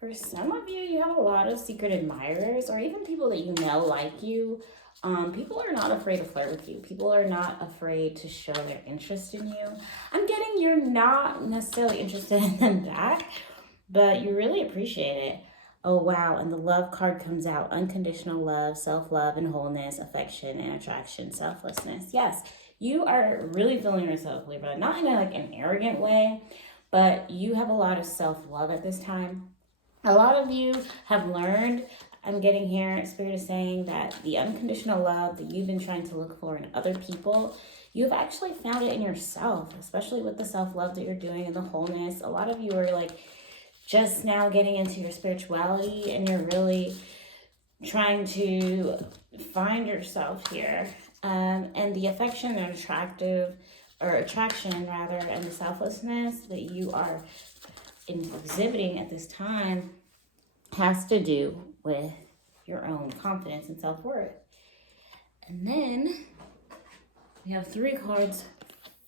For some of you, you have a lot of secret admirers or even people that you know like you. People are not afraid to flirt with you. People are not afraid to show their interest in you. I'm getting you're not necessarily interested in them back, but you really appreciate it. Oh, wow. And the love card comes out: unconditional love, self love, and wholeness, affection and attraction, selflessness. Yes, you are really feeling yourself, Libra. Not in like an arrogant way, but you have a lot of self love at this time. A lot of you have learned, I'm getting here, Spirit is saying that the unconditional love that you've been trying to look for in other people, you've actually found it in yourself, especially with the self love that you're doing and the wholeness. A lot of you are like just now getting into your spirituality and you're really trying to find yourself here. And the affection and attraction rather, and the selflessness that you are exhibiting at this time has to do with your own confidence and self-worth. And then we have 3 cards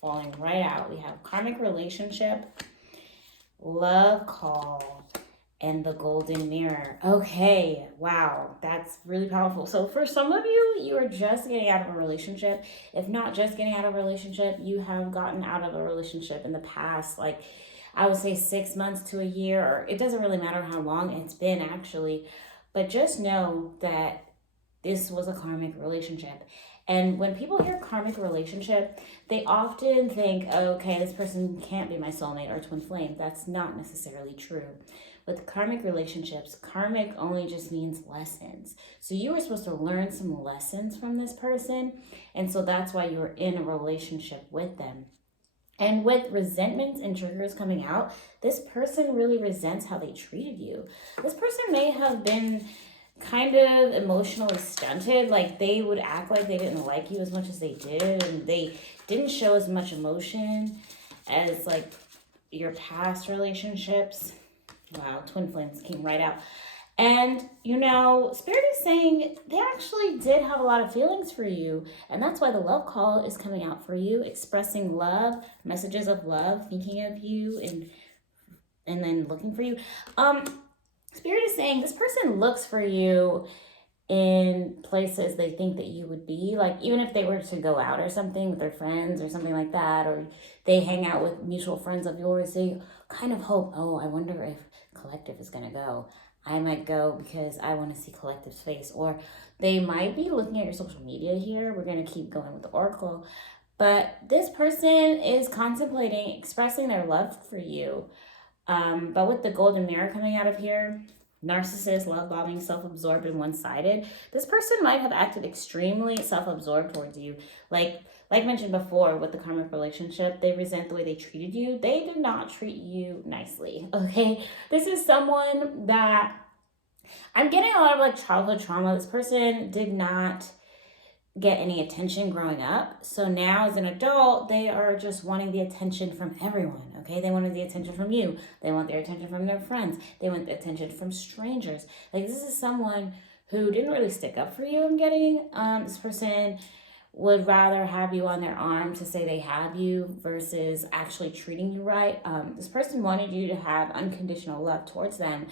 falling right out. We have karmic relationship, love call, and the golden mirror. Okay, wow, that's really powerful. So for some of you, you are just getting out of a relationship. If not just getting out of a relationship, you have gotten out of a relationship in the past, like I would say 6 months to a year, or it doesn't really matter how long it's been actually, but just know that this was a karmic relationship. And when people hear karmic relationship, they often think, okay, this person can't be my soulmate or twin flame. That's not necessarily true. With karmic relationships, karmic only just means lessons. So you were supposed to learn some lessons from this person, and so that's why you're in a relationship with them. And with resentments and triggers coming out, this person really resents how they treated you. This person may have been kind of emotionally stunted, like they would act like they didn't like you as much as they did, and they didn't show as much emotion as like your past relationships. Wow, twin flames came right out. And, Spirit is saying they actually did have a lot of feelings for you. And that's why the love call is coming out for you, expressing love, messages of love, thinking of you, and then looking for you. Spirit is saying this person looks for you in places they think that you would be. Like, even if they were to go out or something with their friends or something like that, or they hang out with mutual friends of yours, they kind of hope, oh, I wonder if Collective is going to go. I might go because I want to see Collective's face. Or they might be looking at your social media here. We're going to keep going with the oracle. But this person is contemplating expressing their love for you. But with the golden mirror coming out of here, narcissist, love-bombing, self-absorbed, and one-sided, this person might have acted extremely self-absorbed towards you. Like mentioned before with the karmic relationship, they resent the way they treated you. They did not treat you nicely, okay? This is someone that I'm getting a lot of like childhood trauma. This person did not get any attention growing up. So now as an adult, they are just wanting the attention from everyone, okay? They wanted the attention from you. They want their attention from their friends. They want the attention from strangers. Like, this is someone who didn't really stick up for you, I'm getting. This person would rather have you on their arm to say they have you versus actually treating you right. This person wanted you to have unconditional love towards them,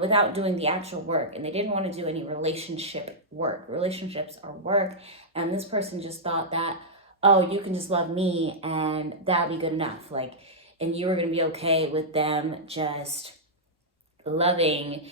without doing the actual work, and they didn't want to do any relationship work. Relationships are work, and this person just thought that, oh, you can just love me and that'd be good enough, like, and you were going to be okay with them just loving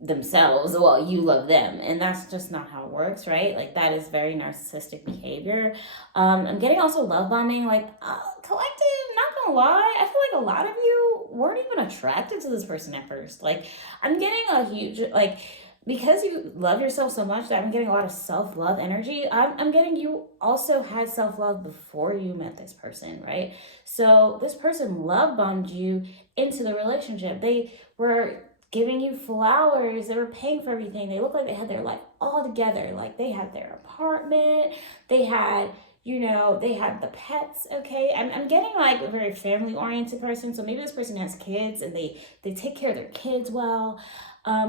themselves while you love them, and that's just not how it works, right? Like, that is very narcissistic behavior. I'm getting also love bombing, like, Collective, not gonna lie, I feel like a lot of you weren't even attracted to this person at first. Like, I'm getting a huge, like, because you love yourself so much that I'm getting a lot of self-love energy. I'm getting you also had self-love before you met this person, right? So this person love bombed you into the relationship. They were giving you flowers, they were paying for everything. They looked like they had their life all together. Like, they had their apartment, they had, they had the pets, okay? I'm getting like a very family-oriented person. So maybe this person has kids and they take care of their kids well.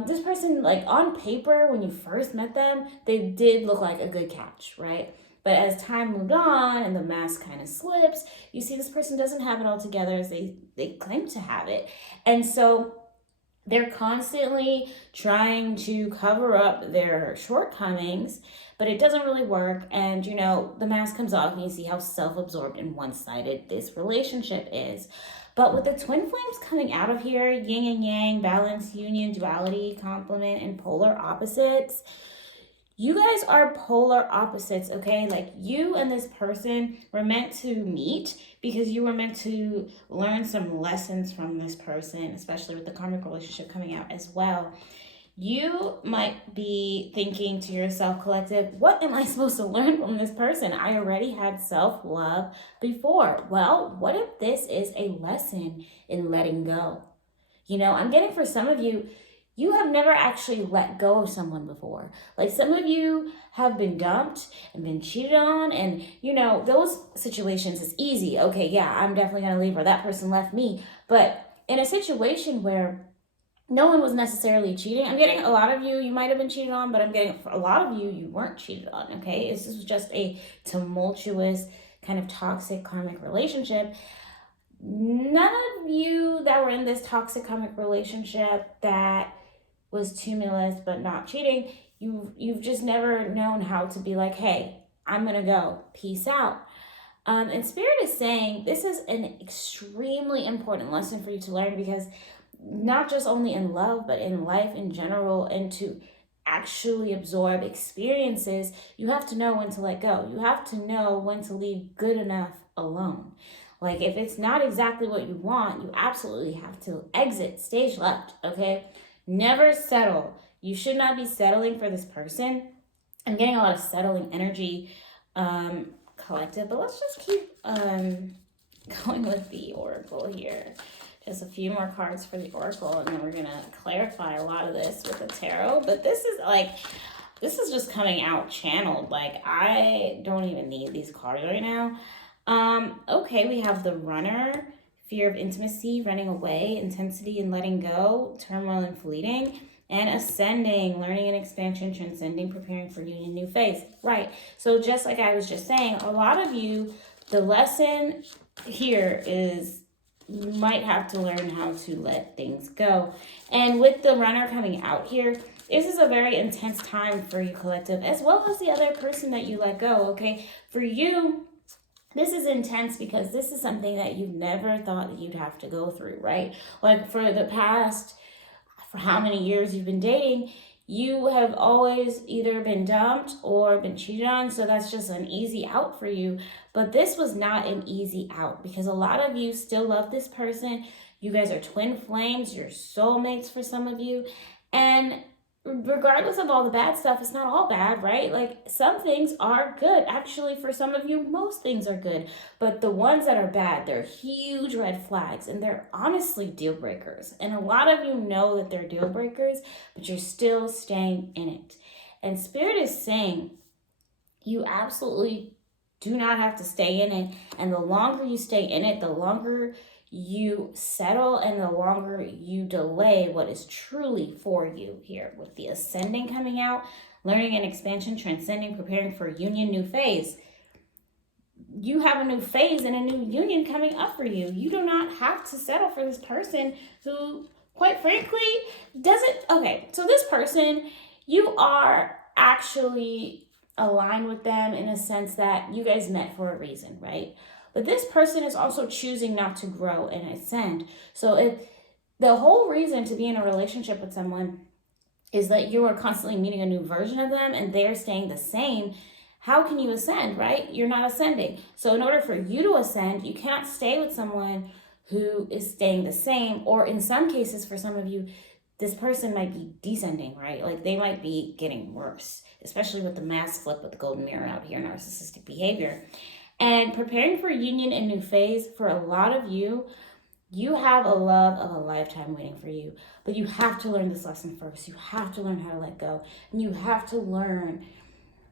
This person, like, on paper, when you first met them, they did look like a good catch, right? But as time moved on and the mask kind of slips, you see this person doesn't have it all together as they claim to have it. And so They're constantly trying to cover up their shortcomings, but it doesn't really work. And, the mask comes off and you see how self-absorbed and one-sided this relationship is. But with the twin flames coming out of here, yin and yang, balance, union, duality, complement, and polar opposites, you guys are polar opposites, okay? Like, you and this person were meant to meet because you were meant to learn some lessons from this person, especially with the karmic relationship coming out as well. You might be thinking to yourself, collective, what am I supposed to learn from this person? I already had self-love before. Well, what if this is a lesson in letting go? I'm getting for some of you, you have never actually let go of someone before. Like, some of you have been dumped and been cheated on, and those situations is easy. Okay, yeah, I'm definitely going to leave, or that person left me. But in a situation where no one was necessarily cheating, I'm getting a lot of you might have been cheated on, but I'm getting for a lot of you weren't cheated on, okay? This was just a tumultuous, kind of toxic karmic relationship. None of you that were in this toxic karmic relationship that was tumultuous but not cheating, you've just never known how to be like, hey, I'm gonna go, peace out. And Spirit is saying this is an extremely important lesson for you to learn, because not just only in love, but in life in general, and to actually absorb experiences, you have to know when to let go. You have to know when to leave good enough alone. Like, if it's not exactly what you want, you absolutely have to exit stage left, okay? Never settle. You should not be settling for this person. I'm getting a lot of settling energy, collective, but let's just keep going with the oracle here. Just a few more cards for the oracle, and then we're going to clarify a lot of this with the tarot. But this is just coming out channeled. Like, I don't even need these cards right now. Okay, we have the runner, fear of intimacy, running away, intensity and letting go, turmoil and fleeting, and ascending, learning and expansion, transcending, preparing for union, new phase. Right. So just like I was just saying, a lot of you, the lesson here is you might have to learn how to let things go. And with the runner coming out here, this is a very intense time for you, collective, as well as the other person that you let go, okay? For you, this is intense because this is something that you never thought that you'd have to go through, right? Like, for how many years you've been dating, you have always either been dumped or been cheated on, so that's just an easy out for you. But this was not an easy out, because a lot of you still love this person. You guys are twin flames, you're soulmates for some of you, and regardless of all the bad stuff, it's not all bad, right? Like, some things are good. Actually, for some of you, most things are good. But the ones that are bad, they're huge red flags, and they're honestly deal breakers. And a lot of you know that they're deal breakers, but you're still staying in it. And Spirit is saying you absolutely do not have to stay in it. And the longer you stay in it, the longer you settle and the longer you delay what is truly for you here. With the ascending coming out, learning and expansion, transcending, preparing for union, new phase. You have a new phase and a new union coming up for you. You do not have to settle for this person who, quite frankly, doesn't. Okay, so this person, you are actually aligned with them in a sense that you guys met for a reason, right? But this person is also choosing not to grow and ascend. So if the whole reason to be in a relationship with someone is that you are constantly meeting a new version of them and they're staying the same, how can you ascend, right? You're not ascending. So in order for you to ascend, you cannot stay with someone who is staying the same, or in some cases, for some of you, this person might be descending, right? Like, they might be getting worse, especially with the mask flip with the golden mirror out here, narcissistic behavior. And preparing for union and new phase, for a lot of you, you have a love of a lifetime waiting for you. But you have to learn this lesson first. You have to learn how to let go. And you have to learn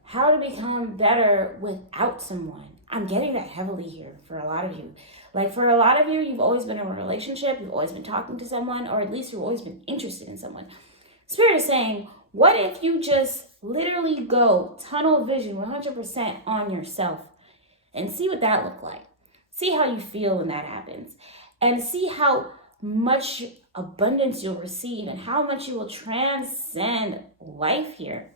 how to become better without someone. I'm getting that heavily here for a lot of you. Like, for a lot of you, you've always been in a relationship. You've always been talking to someone, or at least you've always been interested in someone. Spirit is saying, what if you just literally go tunnel vision 100% on yourself? And see what that looked like. See how you feel when that happens. And see how much abundance you'll receive and how much you will transcend life here.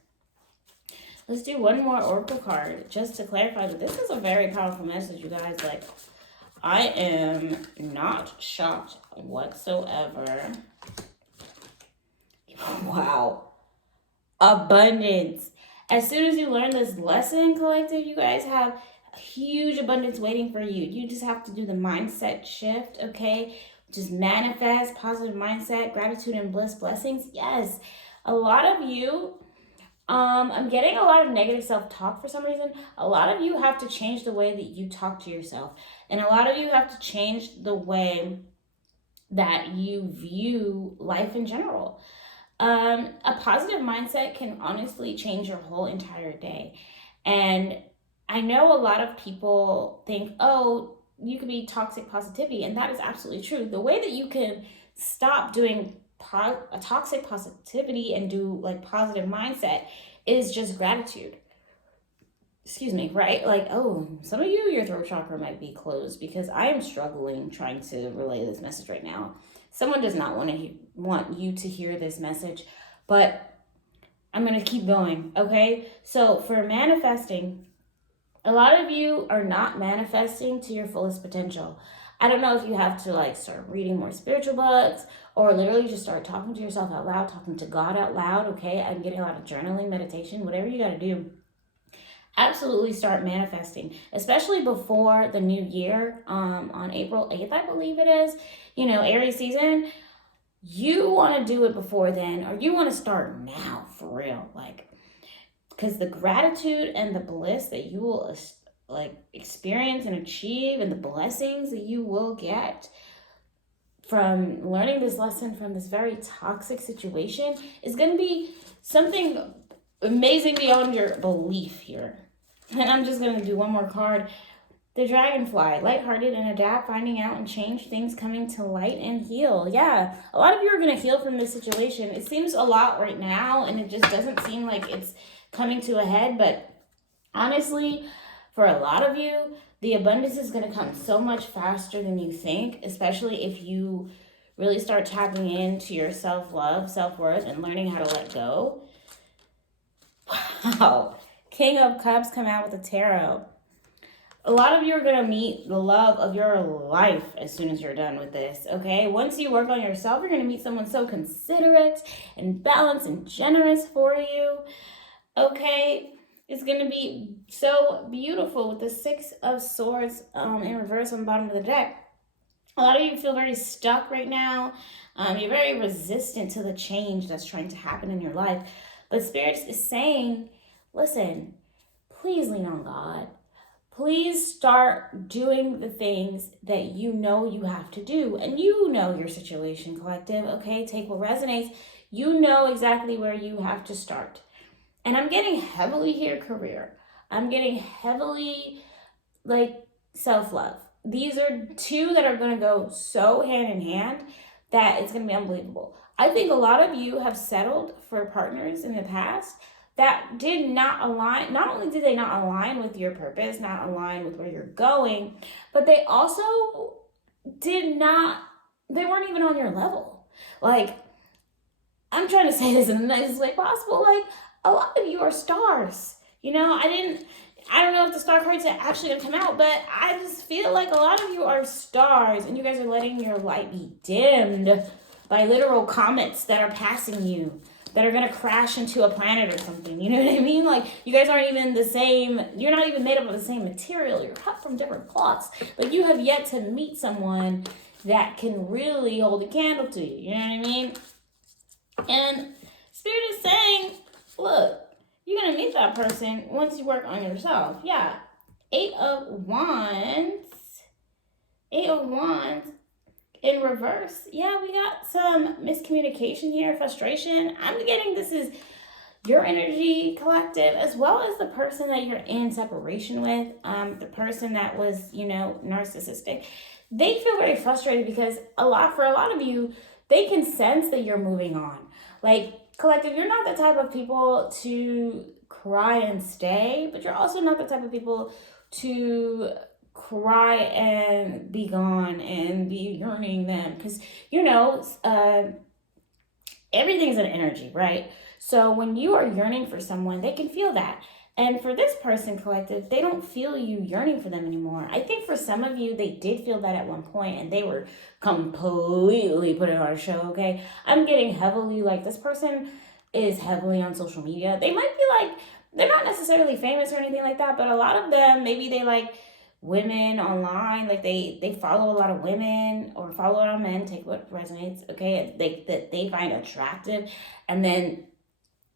Let's do one more oracle card just to clarify that this is a very powerful message, you guys. Like, I am not shocked whatsoever. Wow. Abundance. As soon as you learn this lesson, collective, you guys have huge abundance waiting for you. You just have to do the mindset shift, okay? Just manifest positive mindset, gratitude and bliss, blessings. Yes, a lot of you, I'm getting a lot of negative self-talk for some reason. A lot of you have to change the way that you talk to yourself. And a lot of you have to change the way that you view life in general. A positive mindset can honestly change your whole entire day. And I know a lot of people think, oh, you could be toxic positivity, and that is absolutely true. The way that you can stop doing toxic positivity and do like positive mindset is just gratitude. Excuse me, right? Like, oh, some of you, your throat chakra might be closed, because I am struggling trying to relay this message right now. Someone does not want you to hear this message, but I'm going to keep going, okay? So for manifesting, a lot of you are not manifesting to your fullest potential. I don't know if you have to like start reading more spiritual books or literally just start talking to yourself out loud, talking to God out loud, okay? I'm getting a lot of journaling, meditation, whatever you got to do. Absolutely start manifesting, especially before the new year, on April 8th, I believe it is, Aries season. You want to do it before then, or you want to start now for real, like, because the gratitude and the bliss that you will like experience and achieve, and the blessings that you will get from learning this lesson from this very toxic situation is going to be something amazing beyond your belief here. And I'm just going to do one more card. The Dragonfly, lighthearted and adapt, finding out and change things, coming to light and heal. Yeah, a lot of you are going to heal from this situation. It seems a lot right now, and it just doesn't seem like it's coming to a head. But honestly, for a lot of you, the abundance is going to come so much faster than you think, especially if you really start tapping into your self-love, self-worth, and learning how to let go. Wow. King of Cups come out with the tarot. A lot of you are going to meet the love of your life as soon as you're done with this, okay? Once you work on yourself, you're going to meet someone so considerate and balanced and generous for you, okay? It's going to be so beautiful with the Six of Swords in reverse on the bottom of the deck. A lot of you feel very stuck right now. You're very resistant to the change that's trying to happen in your life. But Spirit is saying, listen, please lean on God. Please start doing the things that you know you have to do. And you know your situation, collective, okay? Take what resonates. You know exactly where you have to start. And I'm getting heavily here, career. I'm getting heavily, like, self-love. These are two that are going to go so hand in hand that it's going to be unbelievable. I think a lot of you have settled for partners in the past that did not align. Not only did they not align with your purpose, not align with where you're going, but they also they weren't even on your level. Like, I'm trying to say this in the nicest way possible. Like, a lot of you are stars. I don't know if the star cards are actually going to come out, but I just feel like a lot of you are stars, and you guys are letting your light be dimmed by literal comets that are passing you, that are going to crash into a planet or something. You know what I mean? Like, you guys aren't even the same. You're not even made up of the same material. You're cut from different cloths. Like, you have yet to meet someone that can really hold a candle to you. You know what I mean? And Spirit is saying, look, you're going to meet that person once you work on yourself. Yeah. 8 of Wands. 8 of Wands in reverse. Yeah, we got some miscommunication here, frustration. I'm getting this is your energy, collective, as well as the person that you're in separation with, the person that was, narcissistic. They feel very frustrated because for a lot of you, they can sense that you're moving on. Like, collective, you're not the type of people to cry and stay, but you're also not the type of people to cry and be gone and be yearning them. Because, everything's an energy, right? So when you are yearning for someone, they can feel that. And for this person, collective, they don't feel you yearning for them anymore. I think for some of you, they did feel that at one point and they were completely putting on a show, okay? I'm getting heavily, like, this person is heavily on social media. They might be like, they're not necessarily famous or anything like that, but a lot of them, maybe they like women online, like they follow a lot of women or follow a lot of men, take what resonates, okay? That they find attractive. And then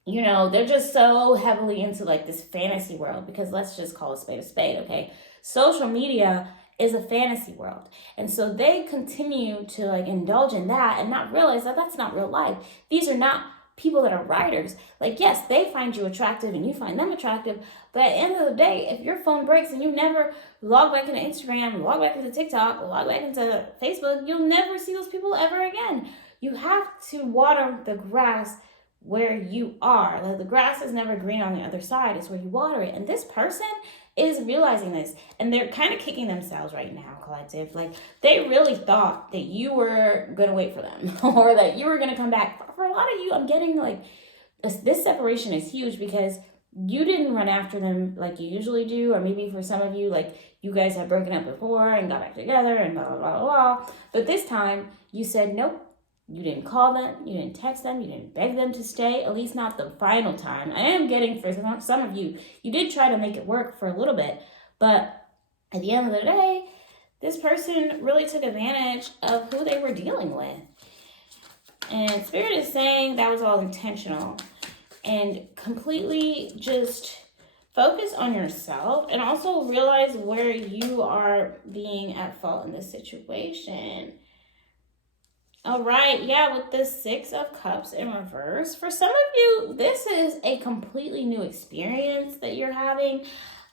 they're just so heavily into like this fantasy world, because let's just call a spade, okay? Social media is a fantasy world. And so they continue to like indulge in that and not realize that that's not real life. These are not people that are writers. Like, yes, they find you attractive and you find them attractive, but at the end of the day, if your phone breaks and you never log back into Instagram, log back into TikTok, log back into Facebook, you'll never see those people ever again. You have to water the grass where you are. Like, the grass is never green on the other side. It's where you water it. And this person is realizing this, and they're kind of kicking themselves right now, collective. Like, they really thought that you were gonna wait for them or that you were gonna come back. For a lot of you, I'm getting like this separation is huge because you didn't run after them like you usually do, or maybe for some of you, like, you guys have broken up before and got back together and blah blah blah blah. But this time you said nope. You didn't call them, you didn't text them, you didn't beg them to stay, at least not the final time. I am getting, for some of you, you did try to make it work for a little bit, but at the end of the day, this person really took advantage of who they were dealing with. And Spirit is saying that was all intentional. And completely just focus on yourself and also realize where you are being at fault in this situation. All right, yeah, with the 6 of Cups in reverse, for some of you, this is a completely new experience that you're having.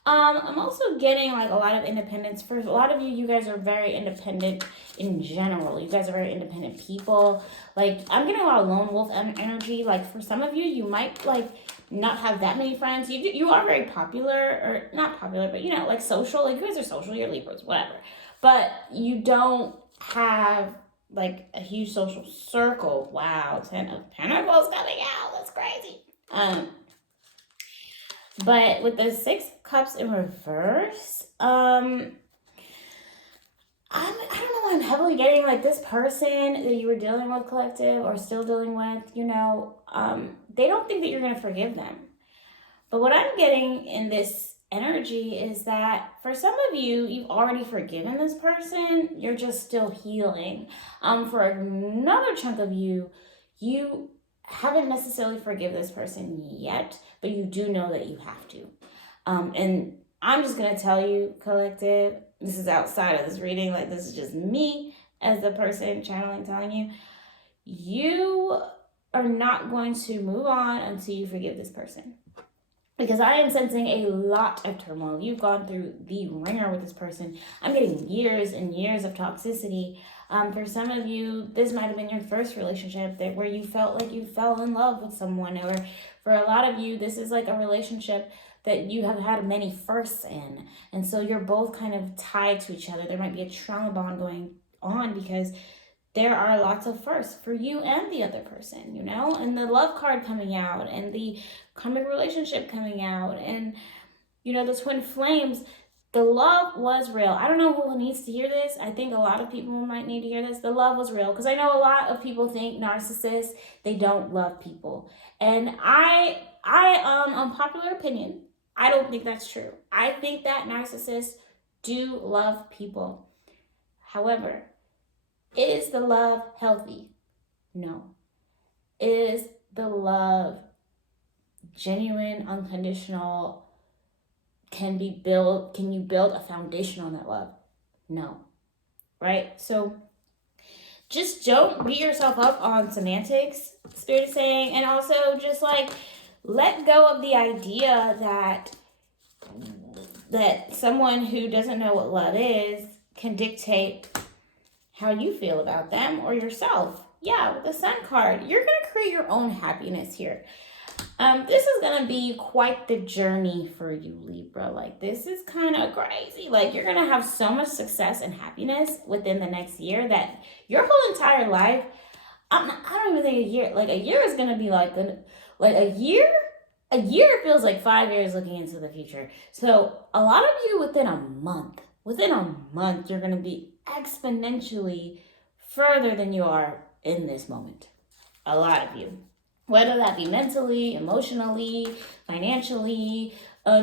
I'm also getting like a lot of independence. For a lot of you, you guys are very independent in general. You guys are very independent people. Like, I'm getting a lot of lone wolf energy. Like, for some of you, you might like not have that many friends. You are very popular, or not popular, but like social. Like, you guys are social, you're Libras, whatever. But you don't have like a huge social circle. Wow, 10 of Pentacles coming out. That's crazy. But with the 6 Cups in reverse, I don't know why I'm heavily getting like this person that you were dealing with, collective, or still dealing with, they don't think that you're going to forgive them. But what I'm getting in this energy is that for some of you, you've already forgiven this person. You're just still healing. For another chunk of you, you haven't necessarily forgiven this person yet, but you do know that you have to. And I'm just going to tell you, collective, this is outside of this reading. Like, this is just me as the person channeling, telling you, you are not going to move on until you forgive this person. Because I am sensing a lot of turmoil. You've gone through the ringer with this person. I'm getting years and years of toxicity. For some of you, this might have been your first relationship where you felt like you fell in love with someone. Or for a lot of you, this is like a relationship that you have had many firsts in. And so you're both kind of tied to each other. There might be a trauma bond going on because there are lots of firsts for you and the other person, and the love card coming out and the karmic relationship coming out and, the twin flames. The love was real. I don't know who needs to hear this. I think a lot of people might need to hear this. The love was real, because I know a lot of people think narcissists, they don't love people. And I unpopular opinion, I don't think that's true. I think that narcissists do love people. However, is the love healthy? No. Is the love genuine, unconditional? Can you build a foundation on that love? No. Right? So just don't beat yourself up on semantics, Spirit is saying, and also just like let go of the idea that someone who doesn't know what love is can dictate how you feel about them or yourself. Yeah, with the Sun card, you're going to create your own happiness here. This is going to be quite the journey for you, Libra. Like, this is kind of crazy. Like, you're going to have so much success and happiness within the next year that your whole entire life, I don't even think a year is going to be like a year. A year feels like 5 years looking into the future. So a lot of you within a month, you're going to be exponentially further than you are in this moment. A lot of you. Whether that be mentally, emotionally, financially,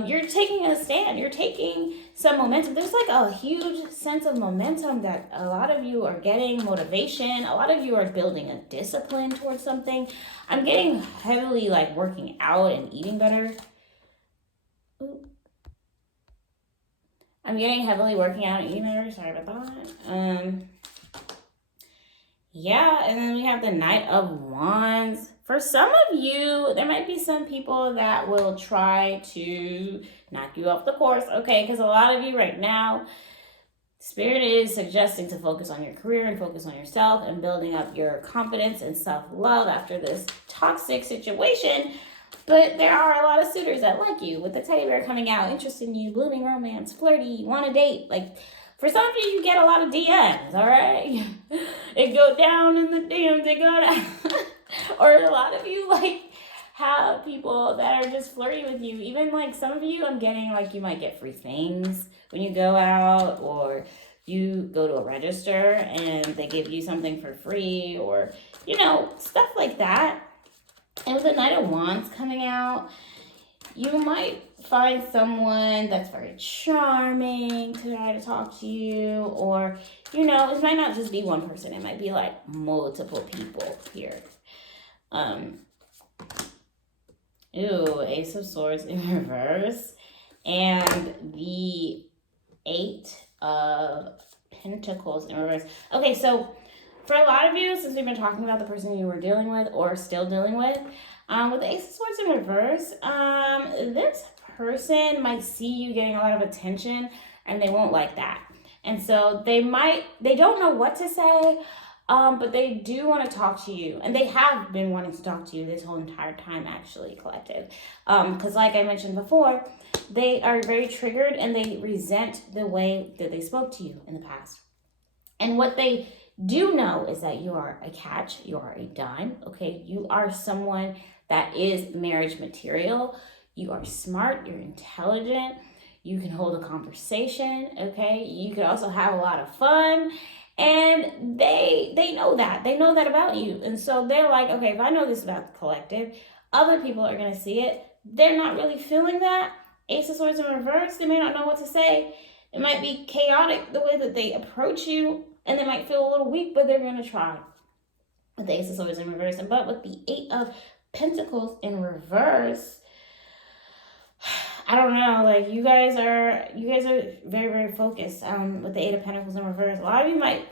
you're taking a stand. You're taking some momentum. There's like a huge sense of momentum that a lot of you are getting, motivation. A lot of you are building a discipline towards something. I'm getting heavily like working out and eating better. I'm getting heavily working out and eating better. Sorry about that. Yeah, and then we have the Knight of Wands. For some of you, there might be some people that will try to knock you off the course, okay? Because a lot of you right now, Spirit is suggesting to focus on your career and focus on yourself and building up your confidence and self-love after this toxic situation. But there are a lot of suitors that like you, with the teddy bear coming out, interested in you, blooming romance, flirty, want to date. Like, for some of you, you get a lot of DMs, all right? It go down in the DMs, they go down. Or a lot of you, like, have people that are just flirty with you. Even, like, some of you, I'm getting, like, you might get free things when you go out, or you go to a register and they give you something for free, or, you know, stuff like that. And with the Knight of Wands coming out, you might find someone that's very charming to try to talk to you, or, you know, it might not just be one person. It might be, like, multiple people here. Ace of Swords in reverse, and the 8 of Pentacles in reverse. Okay, so for a lot of you, since we've been talking about the person you were dealing with or still dealing with the Ace of Swords in reverse, this person might see you getting a lot of attention and they won't like that. And so they don't know what to say, but they do want to talk to you. And they have been wanting to talk to you this whole entire time, actually, collective. Because like I mentioned before, they are very triggered and they resent the way that they spoke to you in the past. And what they do know is that you are a catch, you are a dime, okay? You are someone that is marriage material. You are smart, you're intelligent, you can hold a conversation, okay? You can also have a lot of fun. And they know that. They know that about you. And so they're like, okay, if I know this about the collective, other people are going to see it. They're not really feeling that. Ace of Swords in reverse, they may not know what to say. It might be chaotic the way that they approach you, and they might feel a little weak, but they're going to try. With the Ace of Swords in reverse. But with the 8 of Pentacles in reverse, I don't know, like you guys are very, very focused with the 8 of Pentacles in reverse. A lot of you might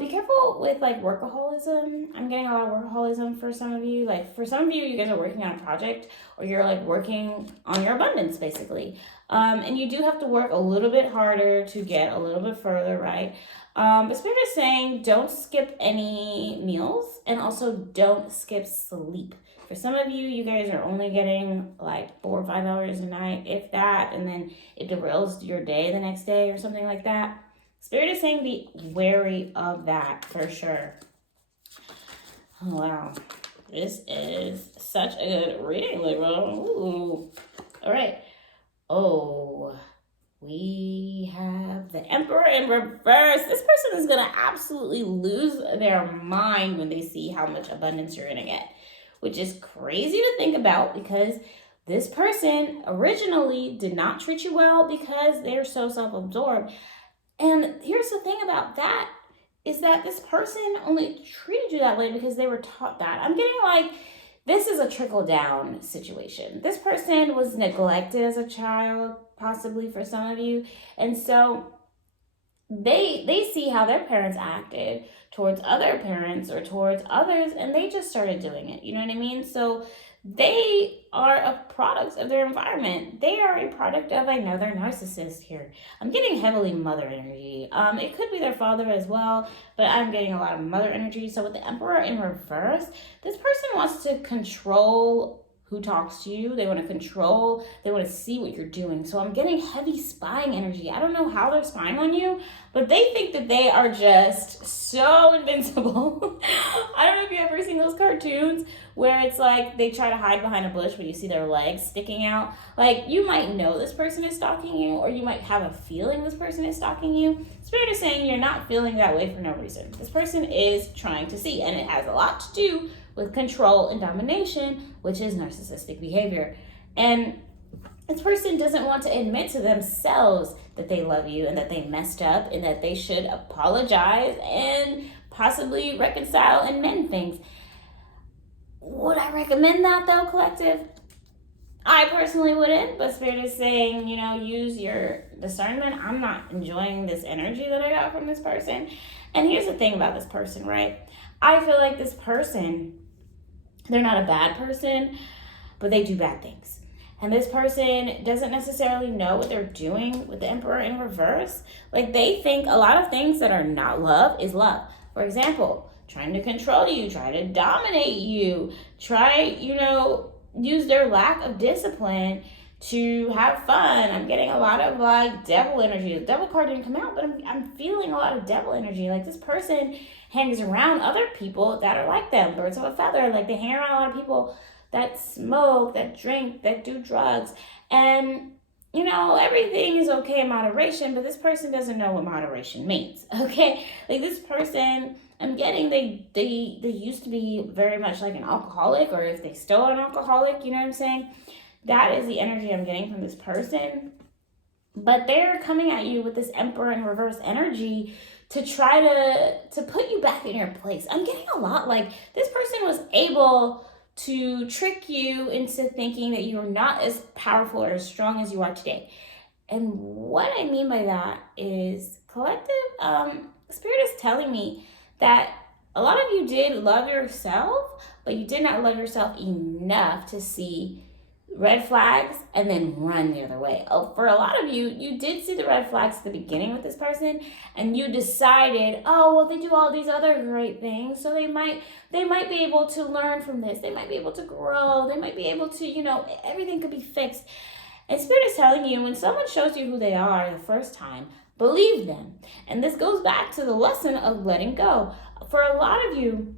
be careful with like workaholism. I'm getting a lot of workaholism for some of you. Like for some of you, you guys are working on a project, or you're like working on your abundance basically. And you do have to work a little bit harder to get a little bit further, right? But Spirit is saying don't skip any meals, and also don't skip sleep. For some of you, you guys are only getting like 4 or 5 hours a night, if that, and then it derails your day the next day or something like that. Spirit is saying be wary of that for sure. Oh, wow. This is such a good reading, Libra. Ooh. All right. Oh, we have the Emperor in reverse. This person is going to absolutely lose their mind when they see how much abundance you're going to get, which is crazy to think about because this person originally did not treat you well because they're so self-absorbed. And here's the thing about that is that this person only treated you that way because they were taught that. I'm getting like, this is a trickle-down situation. This person was neglected as a child, possibly for some of you. And so they see how their parents acted towards other parents or towards others, and they just started doing it. You know what I mean? So they are a product of their environment. They are a product of another narcissist here. I'm getting heavily mother energy. It could be their father as well, but I'm getting a lot of mother energy. So with the Emperor in reverse, this person wants to control who talks to you. They want to control. They want to see what you're doing. So I'm getting heavy spying energy. I don't know how they're spying on you, but they think that they are just so invincible. I don't know if you've ever seen those cartoons where it's like they try to hide behind a bush, but you see their legs sticking out. Like, you might know this person is stalking you, or you might have a feeling this person is stalking you. Spirit is saying you're not feeling that way for no reason. This person is trying to see, and it has a lot to do with control and domination, which is narcissistic behavior. And this person doesn't want to admit to themselves that they love you and that they messed up and that they should apologize and possibly reconcile and mend things. Would I recommend that though, collective? I personally wouldn't, but Spirit is saying, use your discernment. I'm not enjoying this energy that I got from this person. And here's the thing about this person, right? I feel like this person, they're not a bad person, but they do bad things. And this person doesn't necessarily know what they're doing with the Emperor in reverse. Like, they think a lot of things that are not love is love. For example, trying to control you, try to dominate you, use their lack of discipline to have fun. I'm getting a lot of like devil energy. The devil card didn't come out, but I'm feeling a lot of devil energy. Like, this person hangs around other people that are like them, birds of a feather. Like, they hang around a lot of people that smoke, that drink, that do drugs. And, everything is okay in moderation, but this person doesn't know what moderation means, okay? Like, this person, I'm getting they used to be very much like an alcoholic, or if they still are an alcoholic, you know what I'm saying? That is the energy I'm getting from this person. But they're coming at you with this Emperor in reverse energy to try to put you back in your place. I'm getting a lot like this person was able to trick you into thinking that you're not as powerful or as strong as you are today. And what I mean by that is, collective, Spirit is telling me that a lot of you did love yourself, but you did not love yourself enough to see red flags and then run the other way. For a lot of you, you did see the red flags at the beginning with this person, and you decided, they do all these other great things, so they might be able to learn from this. They might be able to grow. They might be able to, everything could be fixed. And Spirit is telling you, when someone shows you who they are the first time, believe them. And this goes back to the lesson of letting go. For a lot of you,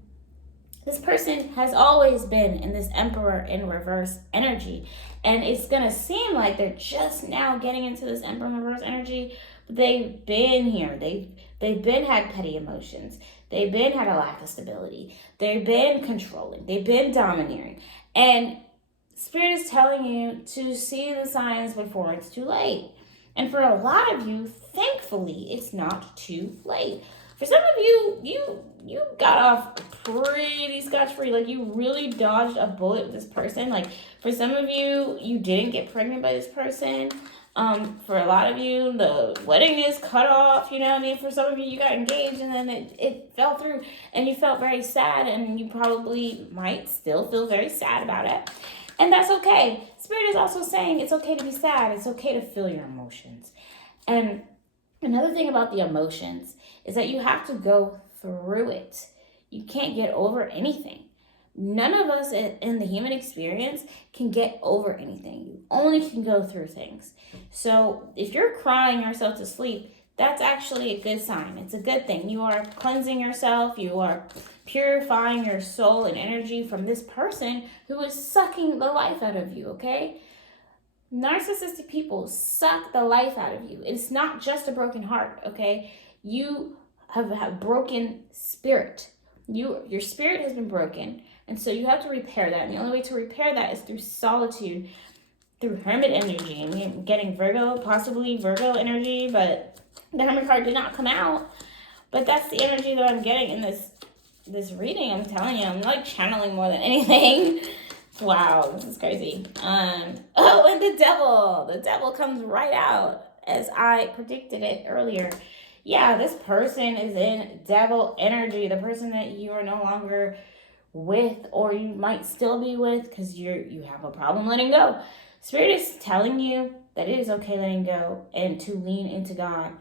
this person has always been in this Emperor in reverse energy. And it's going to seem like they're just now getting into this Emperor in reverse energy. But they've been here. They've been had petty emotions. They've been had a lack of stability. They've been controlling. They've been domineering. And Spirit is telling you to see the signs before it's too late. And for a lot of you, thankfully, it's not too late. For some of you, you got off pretty scotch-free. Like, you really dodged a bullet with this person. Like, for some of you, you didn't get pregnant by this person. For a lot of you, the wedding is cut off, For some of you, you got engaged and then it fell through and you felt very sad, and you probably might still feel very sad about it. And that's okay. Spirit is also saying it's okay to be sad. It's okay to feel your emotions. And another thing about the emotions is that you have to go through it. You can't get over anything. None of us in the human experience can get over anything. You only can go through things. So if you're crying yourself to sleep, that's actually a good sign. It's a good thing. You are cleansing yourself. You are purifying your soul and energy from this person who is sucking the life out of you, okay? Narcissistic people suck the life out of you. It's not just a broken heart, okay? You have a broken spirit. Your spirit has been broken, and so you have to repair that. And the only way to repair that is through solitude, through hermit energy. And I'm getting Virgo, possibly Virgo energy, but the hermit card did not come out. But that's the energy that I'm getting in this reading. I'm telling you, I'm like channeling more than anything. Wow, this is crazy. And the devil comes right out as I predicted it earlier. Yeah, this person is in devil energy. The person that you are no longer with, or you might still be with because you have a problem letting go. Spirit is telling you that it is okay letting go, and to lean into God,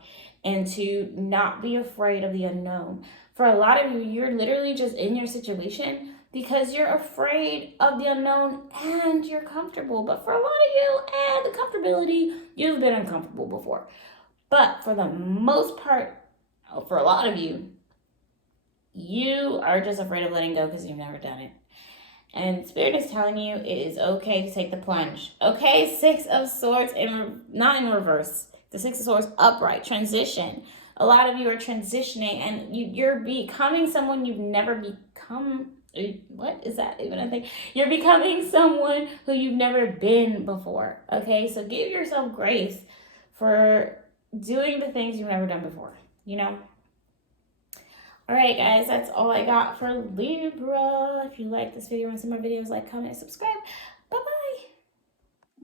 and to not be afraid of the unknown. For a lot of you, you're literally just in your situation because you're afraid of the unknown and you're comfortable. But for a lot of you and the comfortability, you've been uncomfortable before. But for the most part, for a lot of you, you are just afraid of letting go because you've never done it. And Spirit is telling you it is okay to take the plunge. Okay, Six of Swords, not in reverse. The Six of Swords upright, transition. A lot of you are transitioning and you're becoming someone you've never become. What is that even a thing? You're becoming someone who you've never been before. Okay, so give yourself grace for doing the things you've never done before, you know? All right, guys, that's all I got for Libra. If you like this video and want to see more videos, like, comment, subscribe. Bye-bye.